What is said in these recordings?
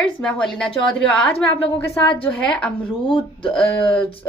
Viewers, मैं हूं अलीना चौधरी और आज मैं आप लोगों के साथ जो है अमरूद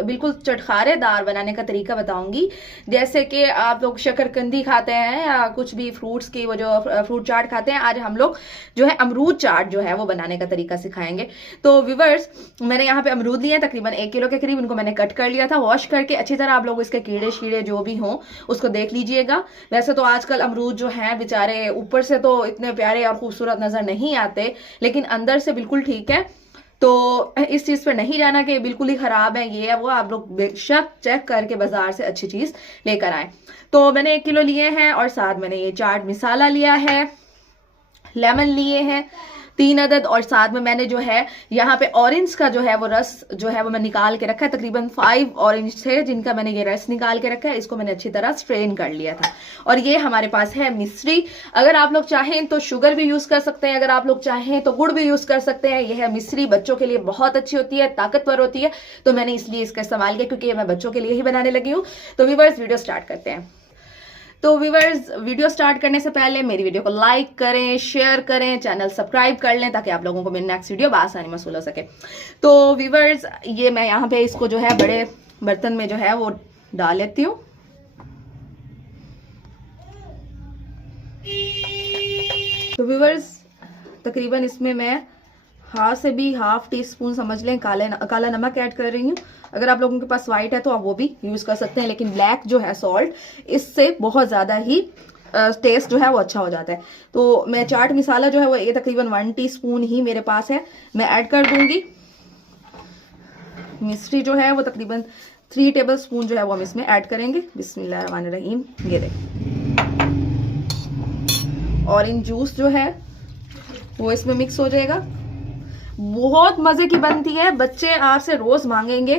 बिल्कुल चटखारेदार बनाने का तरीका बताऊंगी। जैसे कि आप लोग शकरकंदी खाते हैं या कुछ भी फ्रूट्स की वो जो फ्रूट चाट खाते हैं, आज हम लोग जो है अमरूद चाट जो है वो बनाने का तरीका सिखाएंगे। तो व्यूवर्स, मैंने यहाँ पे अमरूद लिए हैं तकरीबन 1 किलो के करीब। इनको मैंने कट कर लिया था, वॉश करके अच्छी तरह। आप लोग इसके कीड़े शीड़े जो भी हों उसको देख लीजिएगा। वैसे तो आजकल अमरूद जो है बेचारे ऊपर से तो इतने प्यारे और खूबसूरत नजर नहीं आते, लेकिन अंदर से बिल्कुल ठीक है। तो इस चीज पे नहीं जाना कि बिल्कुल ही खराब है ये है वो। आप लोग बेशक चेक करके बाजार से अच्छी चीज लेकर आए। तो मैंने 1 किलो लिए हैं और साथ मैंने ये चाट मसाला लिया है, लेमन लिए हैं 3 अदद, और साथ में मैंने जो है यहाँ पे ऑरेंज का जो है वो रस जो है वो मैं निकाल के रखा है। तकरीबन 5 ऑरेंज थे जिनका मैंने ये रस निकाल के रखा है। इसको मैंने अच्छी तरह स्ट्रेन कर लिया था। और ये हमारे पास है मिश्री। अगर आप लोग चाहें तो शुगर भी यूज कर सकते हैं, अगर आप लोग चाहें तो गुड़ भी यूज कर सकते हैं। यह है मिश्री, बच्चों के लिए बहुत अच्छी होती है, ताकतवर होती है, तो मैंने इसलिए इसका इस्तेमाल किया क्योंकि ये मैं बच्चों के लिए ही बनाने लगी हूँ। तो व्यूअर्स, वीडियो स्टार्ट करते हैं। तो व्यूअर्स, वीडियो स्टार्ट करने से पहले मेरी वीडियो को लाइक करें, शेयर करें, चैनल सब्सक्राइब कर लें ताकि आप लोगों को मेरी नेक्स्ट वीडियो आसानी मसूल हो सके। तो व्यूअर्स, ये मैं यहाँ पे इसको जो है बड़े बर्तन में जो है वो डाल लेती हूँ। तो व्यूअर्स, तकरीबन इसमें मैं हाथ से भी हाफ टी स्पून समझ लें काला नमक ऐड कर रही हूँ। अगर आप लोगों के पास व्हाइट है तो आप वो भी यूज कर सकते हैं, लेकिन ब्लैक जो है सॉल्ट, इससे बहुत ज्यादा ही टेस्ट जो है वो अच्छा हो जाता है। तो मैं चाट मसाला जो है वो ये तकरीबन 1 टीस्पून ही मेरे पास है, मैं ऐड कर दूंगी। मिश्री जो है वो तकरीबन 3 टेबल स्पून जो है वो हम इसमें ऐड करेंगे। बिस्मिल्लाहिर्रहमानिर्रहीम। ये देखें, ऑरेंज जूस जो है वो इसमें मिक्स हो जाएगा। बहुत मजे की बनती है, बच्चे आपसे रोज मांगेंगे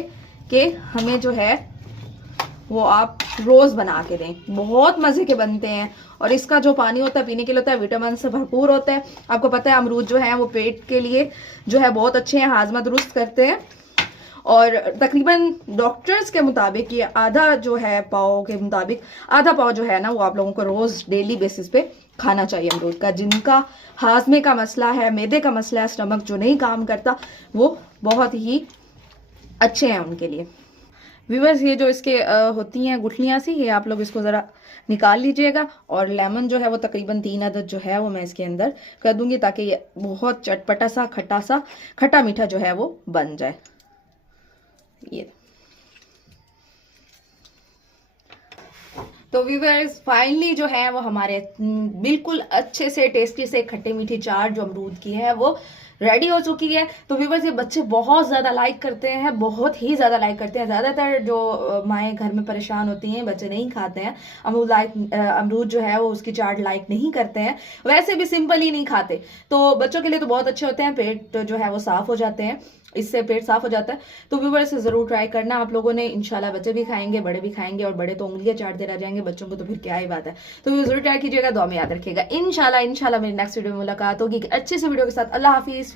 कि हमें जो है वो आप रोज बना के दें। बहुत मजे के बनते हैं और इसका जो पानी होता है पीने के लिए होता है विटामिन से भरपूर होता है। आपको पता है अमरूद जो है वो पेट के लिए जो है बहुत अच्छे हैं, हाजमा दुरुस्त करते हैं। और तकरीबन डॉक्टर्स के मुताबिक ये आधा जो है पाव के मुताबिक आधा पाव जो है ना वो आप लोगों को रोज डेली बेसिस पे खाना चाहिए अमरूद का। जिनका हाजमे का मसला है, मैदे का मसला है, स्टमक जो नहीं काम करता, वो बहुत ही अच्छे हैं उनके लिए। व्यूअर्स, ये जो इसके होती हैं गुठलियां सी, ये आप लोग इसको जरा निकाल लीजिएगा। और लेमन जो है वो तकरीबन 3 अदद जो है वो मैं इसके अंदर कर दूंगी ताकि ये बहुत चटपटा सा खट्टा मीठा जो है वो बन जाए। ये तो व्यूअर्स, फाइनली जो है वो हमारे बिल्कुल अच्छे से टेस्टी से खट्टे मीठी चाट जो अमरूद की है वो रेडी हो चुकी है। तो व्यूअर्स, ये बच्चे बहुत ज्यादा लाइक करते हैं, बहुत ही ज्यादा लाइक करते हैं। ज्यादातर जो माएँ घर में परेशान होती हैं, बच्चे नहीं खाते हैं अमरूद जो है वो उसकी चाट लाइक नहीं करते हैं, वैसे भी सिंपल ही नहीं खाते। तो बच्चों के लिए तो बहुत अच्छे होते हैं, पेट जो है वो साफ हो जाते हैं, इससे पेट साफ हो जाता है। तो व्यूअर्स, जरूर ट्राई करना आप लोगों ने। इंशाल्लाह बच्चे भी खाएंगे, बड़े भी खाएंगे, और बड़े तो उंगलियां चाटते रह जाएंगे, बच्चों को तो फिर क्या ही बात है। तो जरूर ट्राई कीजिएगा, दुआ में याद रखिएगा। इंशाल्लाह मेरी नेक्स्ट वीडियो में मुलाकात होगी अच्छी सी वीडियो के साथ। अल्लाह हाफिज।